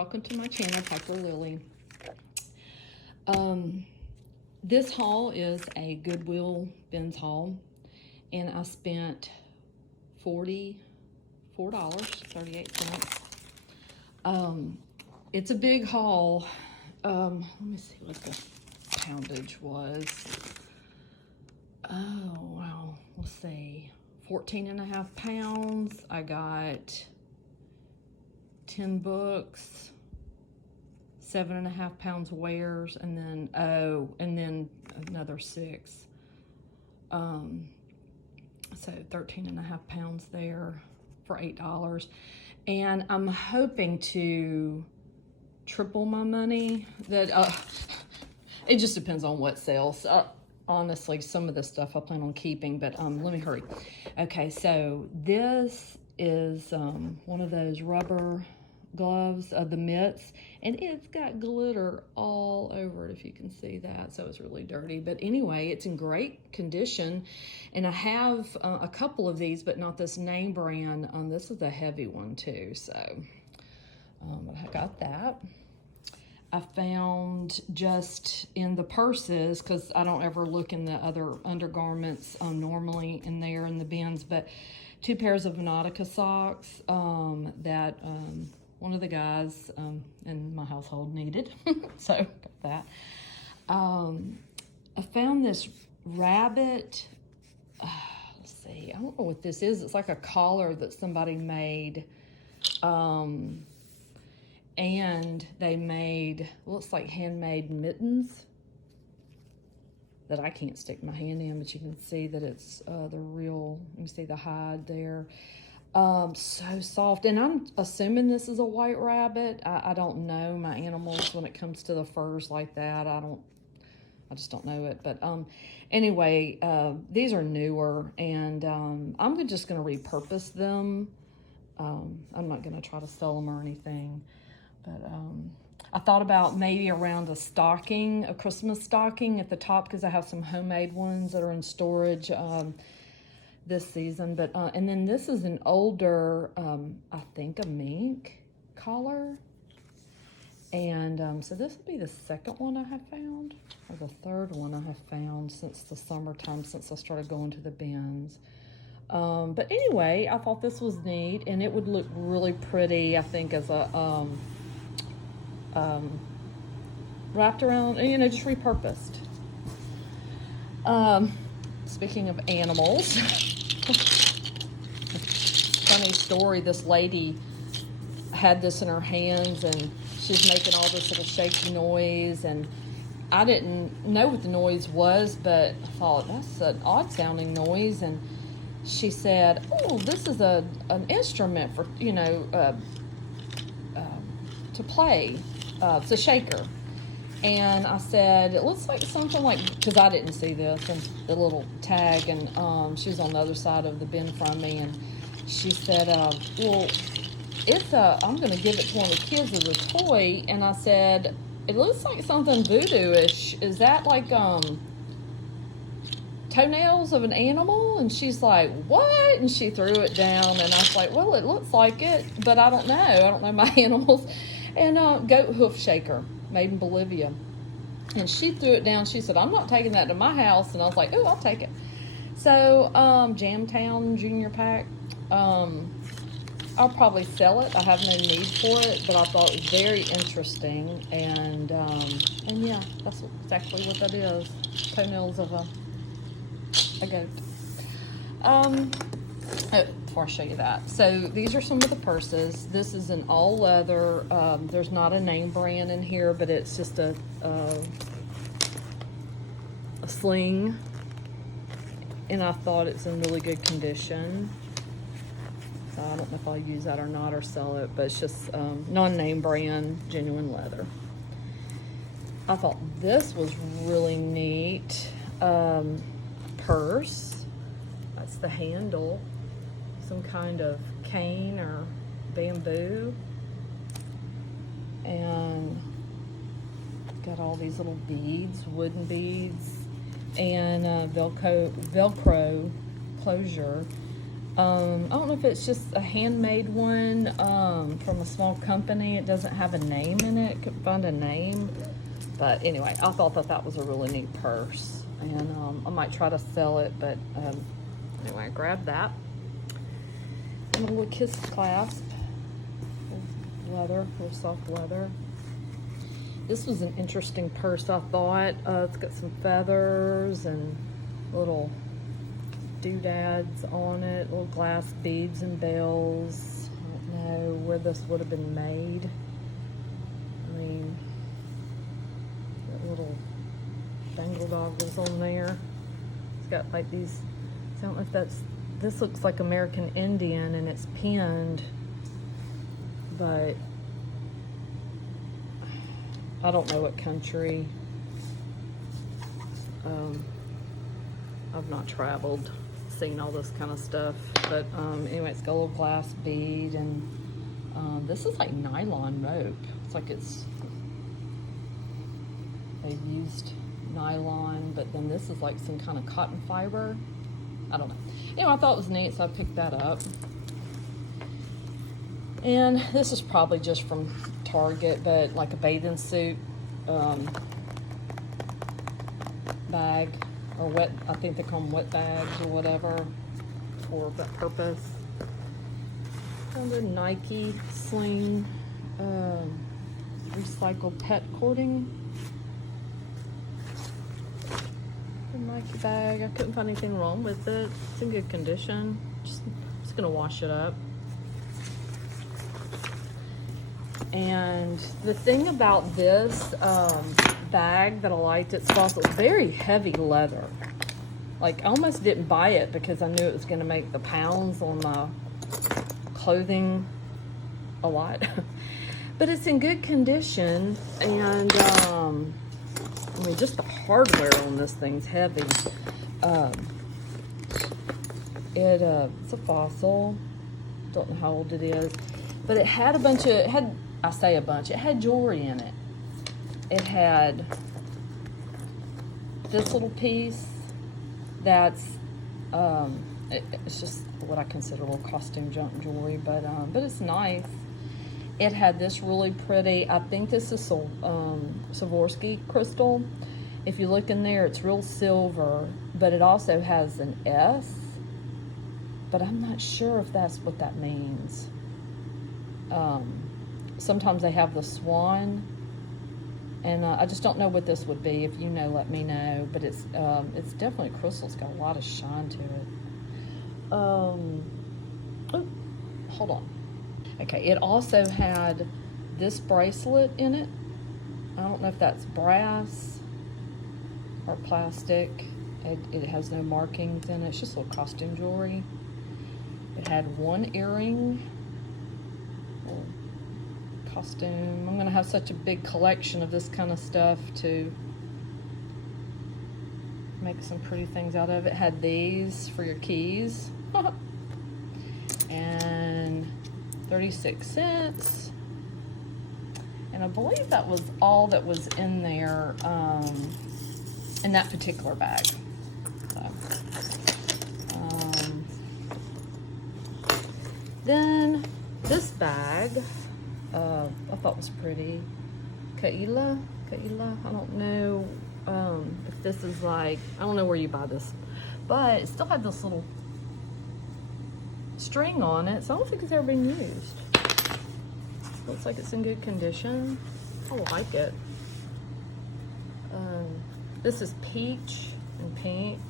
welcome to my channel, Piper Lily. This haul is a Goodwill Bins Haul, and I spent $44.38. It's a big haul. Let me see what the poundage was. Oh, wow. Let's see. 14.5 pounds. I got 10 books, 7.5 pounds wares, and then another 6. So 13.5 pounds there for $8. And I'm hoping to triple my money. That it just depends on what sells. Honestly, some of the stuff I plan on keeping, but let me hurry. Okay, so this is one of those rubber gloves, the mitts, and it's got glitter all over it, if you can see that, so it's really dirty. But anyway, it's in great condition, and I have a couple of these, but not this name brand. This is a heavy one too, so I got that. I found just in the purses, because I don't ever look in the other undergarments normally in there in the bins, but 2 pairs of Nautica socks that one of the guys in my household needed. So got that. I found this rabbit, let's see, I don't know what this is. It's like a collar that somebody made. And they made, looks like handmade mittens that I can't stick my hand in, but you can see that it's the real, let me see the hide there. So soft, and I'm assuming this is a white rabbit. I don't know my animals when it comes to the furs like that. I just don't know it. But anyway, these are newer, and I'm just going to repurpose them. I'm not going to try to sell them or anything. But I thought about maybe around a stocking, a Christmas stocking at the top, because I have some homemade ones that are in storage this season. But and then this is an older, I think a mink collar. And so this will be the second one I have found, or the third one I have found since the summertime, since I started going to the bins. But anyway, I thought this was neat, and it would look really pretty, I think, as a wrapped around, you know, just repurposed. Speaking of animals, funny story, this lady had this in her hands, and she's making all this little shaky noise, and I didn't know what the noise was, but I thought, that's an odd sounding noise. And she said, oh, this is an instrument for, you know, to play. It's a shaker. And I said, it looks like something like, because I didn't see this, and the little tag, and she was on the other side of the bin from me, and she said, well, it's I'm going to give it to one of the kids as a toy. And I said, it looks like something voodoo-ish. Is that like toenails of an animal? And she's like, what? And she threw it down, and I was like, well, it looks like it, but I don't know my animals. And goat hoof shaker made in Bolivia. And she threw it down. She said, I'm not taking that to my house. And I was like, oh, I'll take it. So Jamtown Junior Pack, I'll probably sell it. I have no need for it, but I thought it was very interesting. And yeah, that's exactly what that is. Toenails of a goat. Before I show you that, so these are some of the purses. This is an all leather. There's not a name brand in here, but it's just a sling, and I thought it's in really good condition. So I don't know if I'll use that or not, or sell it, but it's just non-name brand, genuine leather. I thought this was really neat. Purse. That's the handle. Some kind of cane or bamboo, and got all these little beads, wooden beads, and Velcro closure. I don't know if it's just a handmade one from a small company. It doesn't have a name in it. Couldn't find a name. But anyway, I thought that was a really neat purse. And I might try to sell it. But anyway, I grabbed that. And a little kiss clasp. Leather, little soft leather. This was an interesting purse, I thought. It's got some feathers and little doodads on it, little glass beads and bells. I don't know where this would have been made. I mean, that little dangle doggles on there. It's got like these, I don't know if that's, this looks like American Indian and it's pinned, but I don't know what country. I've not traveled, seen all this kind of stuff, but anyway, it's got a little glass bead, and this is like nylon rope. It's like they've used nylon, but then this is like some kind of cotton fiber. I don't know. Anyway, I thought it was neat, so I picked that up. And this is probably just from Target, but like a bathing suit bag, or wet, I think they call them wet bags or whatever for that purpose. And a Nike sling, recycled pet cording. A Nike bag. I couldn't find anything wrong with it. It's in good condition. Just gonna wash it up. And the thing about this bag that I liked, it's also very heavy leather. Like, I almost didn't buy it because I knew it was going to make the pounds on my clothing a lot. But it's in good condition, and I mean, just the hardware on this thing's heavy. It's a Fossil. Don't know how old it is, but it had a bunch of, I say a bunch, it had jewelry in it. It had this little piece that's, it's just what I consider a little costume junk jewelry, but it's nice. It had this really pretty, I think this is Swarovski crystal. If you look in there, it's real silver, but it also has an S, but I'm not sure if that's what that means. Sometimes they have the swan, and I just don't know what this would be. If you know, let me know. But it's definitely crystal. It's got a lot of shine to it. Oh, hold on. Okay, it also had this bracelet in it. I don't know if that's brass or plastic. It has no markings in it. It's just a little costume jewelry. It had one earring. Costume. I'm gonna have such a big collection of this kind of stuff to make some pretty things out of it. Had these for your keys. And 36 cents. And I believe that was all that was in there in that particular bag. So, then this bag I thought was pretty. Kaila, I don't know if this is like, I don't know where you buy this, but it still had this little string on it, so I don't think it's ever been used. Looks like it's in good condition. I like it. This is peach and pink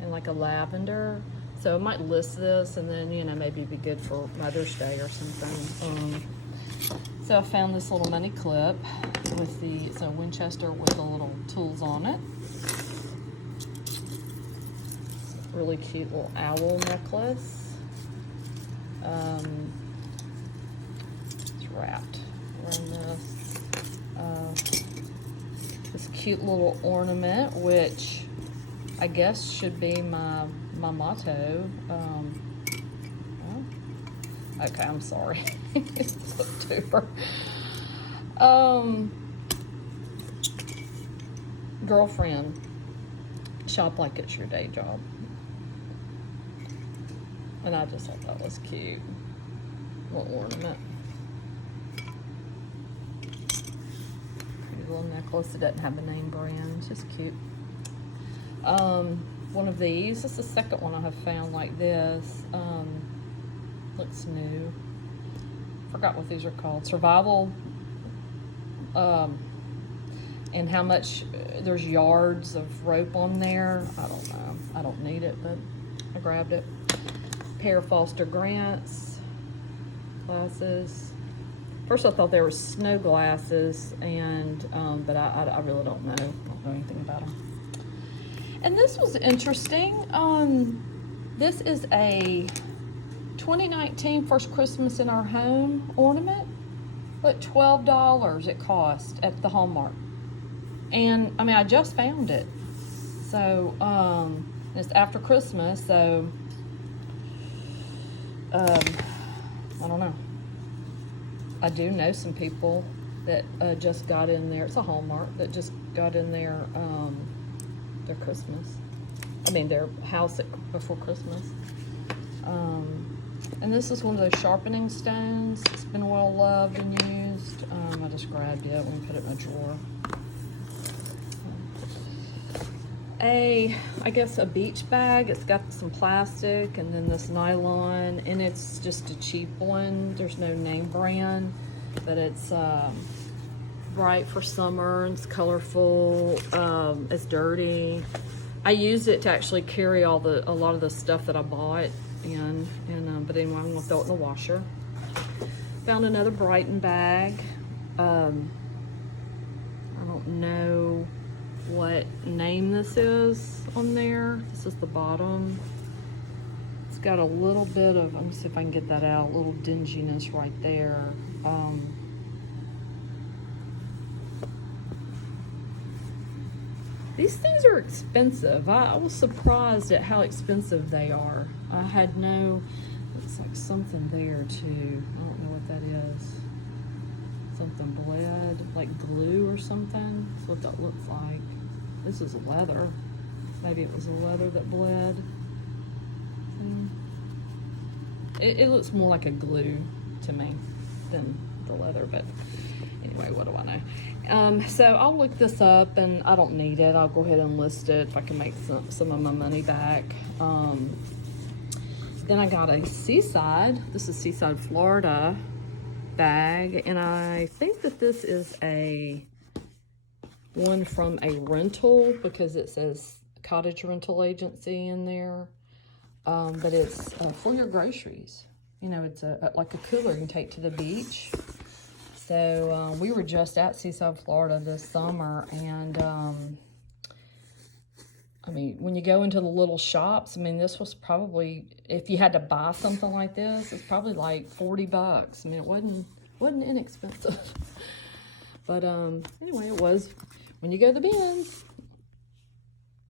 and like a lavender, so I might list this, and then, you know, maybe it'd be good for Mother's Day or something. So I found this little money clip with it's a Winchester with the little tools on it. Really cute little owl necklace. It's wrapped around this cute little ornament, which I guess should be my motto. Okay, I'm sorry. It's October. Girlfriend, shop like it's your day job. And I just thought that was cute. Little ornament. Pretty little necklace. It doesn't have the name brand. It's just cute. One of these. This is the second one I have found like this. Looks new. Forgot what these are called. Survival. And how much, there's yards of rope on there. I don't know. I don't need it, but I grabbed it. Pair of Foster Grants glasses. First I thought they were snow glasses, and but I really don't know. I don't know anything about them. And this was interesting. This is a 2019 First Christmas in Our Home ornament. But $12 it cost at the Hallmark. And I mean, I just found it. So it's after Christmas, so I don't know. I do know some people that just got in there. It's a Hallmark that just got in their Christmas. I mean, their house before Christmas. And this is one of those sharpening stones. It's been well loved and used. I just grabbed it and put it in a drawer. I guess a beach bag. It's got some plastic and then this nylon, and it's just a cheap one. There's no name brand, but it's bright for summer. It's colorful. It's dirty. I use it to actually carry a lot of the stuff that I bought in, but anyway, I'm gonna throw it in the washer. Found another Brighton bag. I don't know what name this is on there. This is the bottom. It's got a little bit of, let me see if I can get that out, a little dinginess right there. These things are expensive. I was surprised at how expensive they are. I had no, looks like something there too. I don't know what that is. Something bled, like glue or something. That's what that looks like. This is leather. Maybe it was the leather that bled. It looks more like a glue to me than the leather, but anyway, what do I know? So I'll look this up, and I don't need it. I'll go ahead and list it if I can make some of my money back. Then I got a Seaside. This is Seaside, Florida bag, and I think that this is one from a rental because it says cottage rental agency in there. But it's for your groceries. You know, it's like a cooler you can take to the beach. So we were just at Seaside, Florida this summer, and I mean, when you go into the little shops, I mean, this was probably, if you had to buy something like this, it's probably like $40. I mean, it wasn't inexpensive. But anyway, it was when you go to the bins.